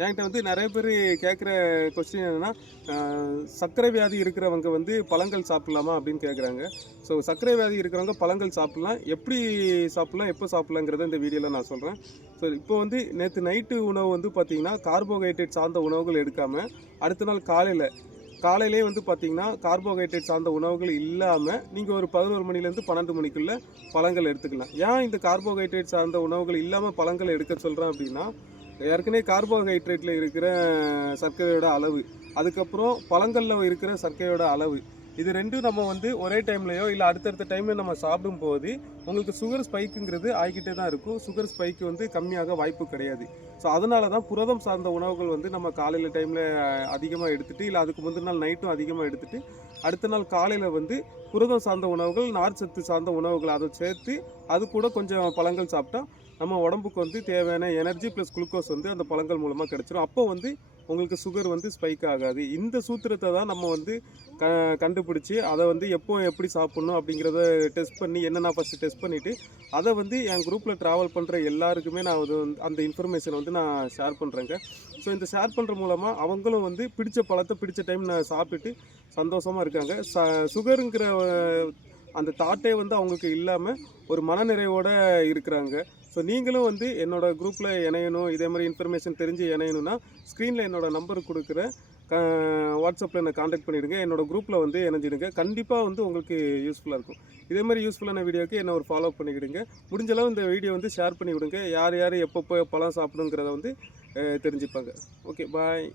என்கிட்ட வந்து நிறைய பேர் கேட்குற கொஸ்டின் என்னென்னா, சர்க்கரை வியாதி இருக்கிறவங்க வந்து பழங்கள் சாப்பிட்லாமா அப்படின்னு கேட்குறாங்க. ஸோ சர்க்கரை வியாதி இருக்கிறவங்க பழங்கள் சாப்பிட்லாம். எப்படி சாப்பிட்லாம், எப்போ சாப்பிட்லாங்கிறத இந்த வீடியோவில் நான் சொல்கிறேன். ஸோ இப்போ வந்து நேற்று நைட்டு உணவு வந்து பார்த்திங்கன்னா, கார்போஹைட்ரேட் சார்ந்த உணவுகள் எடுக்காமல், அடுத்த நாள் காலையிலே வந்து பார்த்திங்கன்னா, கார்போஹைட்ரேட் சார்ந்த உணவுகள் இல்லாமல் நீங்கள் ஒரு 11 மணிலேருந்து 12 மணிக்குள்ளே பழங்கள் எடுத்துக்கலாம். ஏன் இந்த கார்போஹைட்ரேட் சார்ந்த உணவுகள் இல்லாமல் பழங்கள் எடுக்க சொல்கிறேன் அப்படின்னா, ஏற்கனவே கார்போஹைட்ரேட்டில் இருக்கிற சர்க்கரையோட அளவு, அதுக்கப்புறம் பழங்களில் இருக்கிற சர்க்கரையோட அளவு, இது ரெண்டும் நம்ம வந்து ஒரே டைம்லையோ இல்லை அடுத்தடுத்த டைமில் நம்ம சாப்பிடும்போது உங்களுக்கு சுகர் ஸ்பைக்குங்கிறது ஆகிக்கிட்டே தான் இருக்கும். சுகர் ஸ்பைக்கு வந்து கம்மியாக வாய்ப்பு கிடையாது. ஸோ அதனால தான் புரதம் சார்ந்த உணவுகள் வந்து நம்ம காலையில் டைமில் அதிகமாக எடுத்துகிட்டு, இல்லை அதுக்கு முந்தின நாள் நைட்டும் அதிகமாக எடுத்துகிட்டு, அடுத்த நாள் காலையில் வந்து புரதம் சார்ந்த உணவுகள், நார்ச்சத்து சார்ந்த உணவுகள் அதை சேர்த்து அது கூட கொஞ்சம் பழங்கள் சாப்பிட்டா நம்ம உடம்புக்கு வந்து தேவையான எனர்ஜி ப்ளஸ் குளுக்கோஸ் வந்து அந்த பழங்கள் மூலமாக கிடச்சிரும். அப்போ வந்து உங்களுக்கு சுகர் வந்து ஸ்பைக் ஆகாது. இந்த சூத்திரத்தை தான் நம்ம வந்து கண்டுபிடிச்சி அதை வந்து எப்போ எப்படி சாப்பிட்ணும் அப்படிங்கிறத டெஸ்ட் பண்ணி நான் ஃபஸ்ட்டு டெஸ்ட் பண்ணிவிட்டு அதை வந்து என் குரூப்பில் ட்ராவல் பண்ணுற எல்லாருக்குமே நான் அது அந்த இன்ஃபர்மேஷன் வந்து நான் ஷேர் பண்ணுறேங்க. ஸோ இந்த ஷேர் பண்ணுற மூலமாக அவங்களும் வந்து பிடிச்ச பழத்தை பிடிச்ச டைம் நான் சாப்பிட்டுட்டு சந்தோஷமாக இருக்காங்க. சுகருங்கிற அந்த தாட்டே வந்து அவங்களுக்கு இல்லாமல் ஒரு மனநிறைவோடு இருக்கிறாங்க. ஸோ நீங்களும் வந்து என்னோடய குரூப்பில் இணையணும், இதே மாதிரி இன்ஃபர்மேஷன் தெரிஞ்சு இணையணும்னா ஸ்க்ரீனில் என்னோடய நம்பர் கொடுக்குறேன். வாட்ஸ்அப்பில் என்னை காண்டாக்ட் பண்ணிவிடுங்க. என்னோடய குரூப்பில் வந்து இணைஞ்சிடுங்க. கண்டிப்பாக வந்து உங்களுக்கு யூஸ்ஃபுல்லாக இருக்கும். இதே மாதிரி யூஸ்ஃபுல்லான வீடியோக்கு என்ன ஒரு ஃபாலோ பண்ணிக்கிடுங்க. முடிஞ்சளவு இந்த வீடியோ வந்து ஷேர் பண்ணி விடுங்க. யார் எப்பப்போ பழம் சாப்பிடுங்கிறத வந்து தெரிஞ்சுப்பாங்க. ஓகே, பாய்.